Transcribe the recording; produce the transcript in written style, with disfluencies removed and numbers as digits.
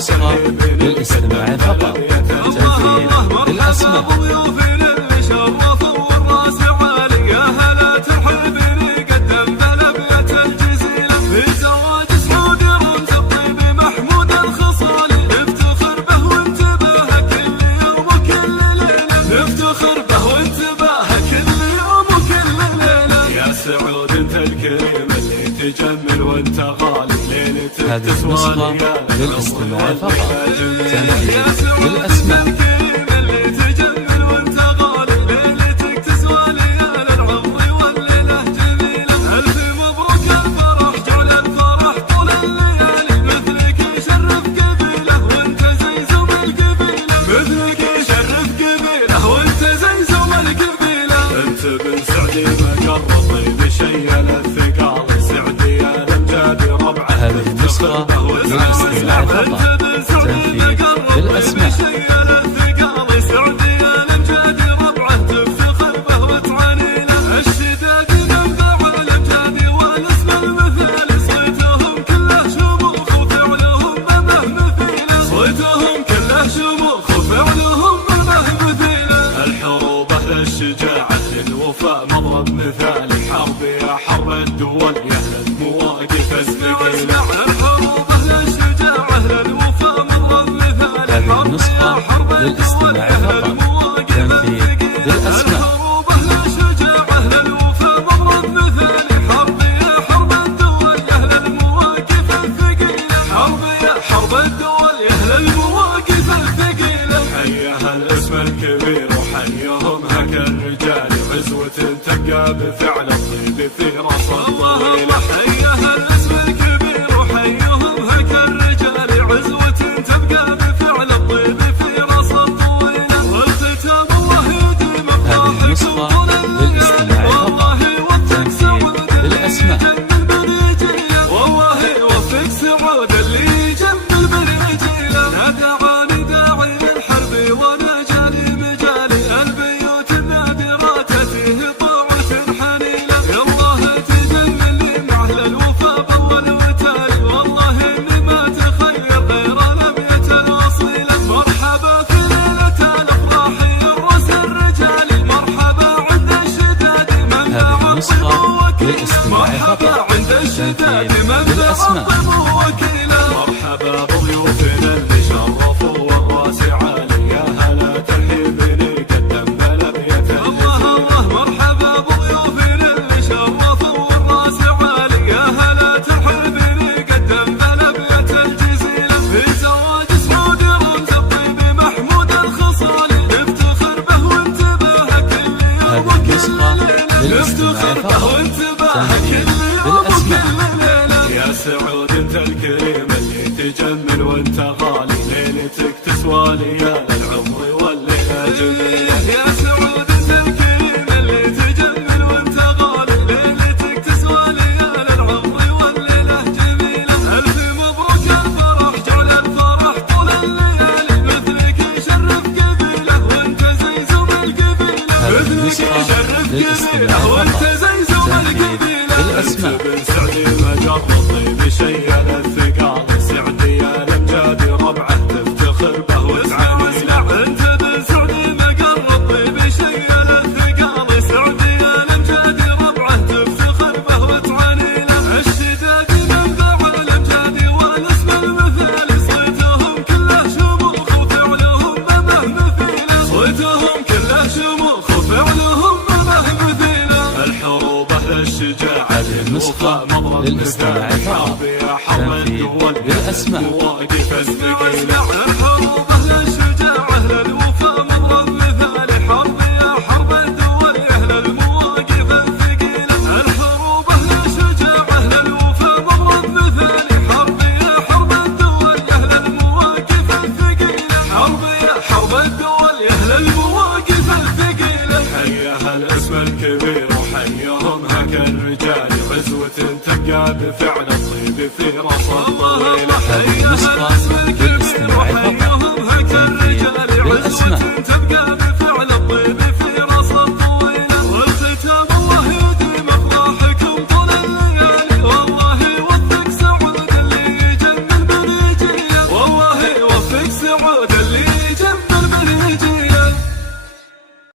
نسخة للاستماع فقط. تنفيذ بالأسماء. تجمل وانت غالي ليلتك هذه نسخة للاستماع فقط. تنفيذ بالأسماء. اللي تجمل وانت غالي ليلتك تسوى ليال العمر والليلة جميلة. ألف مبروك الفرح جعل الفرح طول الليالي. مثلك يشرف قبيلة وانت زي زوم القبيلة. مثلك يشرف قبيلة وانت زي زوم القبيلة. انت بن سعدي مقر طيب شيء الثقال. هذه النسخة للاستماع فقط. تنفيذ بالأسماء. الحروب أهل الشجاعة للوفاء مضرب مثالي. حرب يا حرب الدول يا أهل المواقف الثقيلة. الحروب أهل الشجاعة للوفاء مضرب مثالي. هذه النسخة للاستماع فقط. تنفيذ بالأسماء. الحروب أهل الشجاعة للوفاء مضرب مثالي. حرب يا حرب الدول يا أهل المواقف الثقيلة. حرب يا حرب الدول يا أهل المواقف الثقيلة. حيها الاسم الكبير وحيهم هك الرجال. عزوة تبقى بفعل الطيب في راس الطويلة. حيها الاسم الكبير وحيهم هك الرجال. عزوة تبقى بفعل الطيب في راس الطويلة. والختام الله يديم هذه النسخة للاستماع فقط. تنفيذ بالأسماء. والله يوفق سعود اللي جنب البريجيلة. نادعني داعي للحرب وانا جالي مجالي. البيوت النادرات فيه طاعة حنينة. يالله تجمل لي مع اهل الوفا باول وتالي. والله اني ما تخير غير الابيات الاصيلة. مرحبا في ليلة الافراح يرس الرجال. مرحبا عند الشداد من هذه النسخة للاستماع فقط. عند الشداد من بالأسماء. وكيلة. مرحبا بضيوفنا اللي شرفوا والراس عالي. يا هلا ترحيبني قدم بلبية الله الله. مرحبا بضيوفنا اللي شرفوا والراس عالي. يا هلا ترحيبني قدم بلبية الجزيلة. في زواج سعود رمز الطيب محمود الخصالي. نفتخر به وانتباه كل يوم. هذه النسخة للاستماع فقط. تنفيذ بالأسماء. يا سعود انت الكريم اللي تجمل وانت غالي. ليلتك تسوى ليال العمر والليلة جميلة. يا سعود انت الكريم اللي تجمل وانت غالي. ليلتك تسوى ليال العمر والليلة جميلة. ألف مبروك الفرح جعل الفرح طول الليالي. مثلك يشرف قبيلة وانت زي زوم القبيلة. هذه النسخة للاستماع فقط. تنفيذ بالأسماء. بن سعدي مجر الطيب شيء الثقال. سعدي يا الامجاد ربعه تفتخر به وتعاني. انت بن سعدي مجر الطيب شيء الثقال. سعدي يا الامجاد ربعه تفتخر به وتعاني. الشداد منبع الامجاد والاسم المثالي. صيتهم كله شموخ وفعلهم مه مثيله. صيتهم كله شموخ وفعلهم مه مثيله. الحروب اهل الشجاعة. هذه النسخة للاستماع فقط. تنفيذ بالأسماء. الحروب أهل الشجاعة للوفا مضرب مثالي. حرب يا حرب الدول يا أهل المواقف الثقيلة. الحروب أهل الشجاعة للوفا مضرب مثالي. حرب يا حرب الدول يا أهل المواقف الثقيلة. حرب يا حرب الدول يا أهل المواقف الثقيلة. حيها الاسم الكبير وحيهم هك الرجال. عزوة تبقى بفعل الطيب في راس الطويلة. هذه النسخة للاستماع فقط.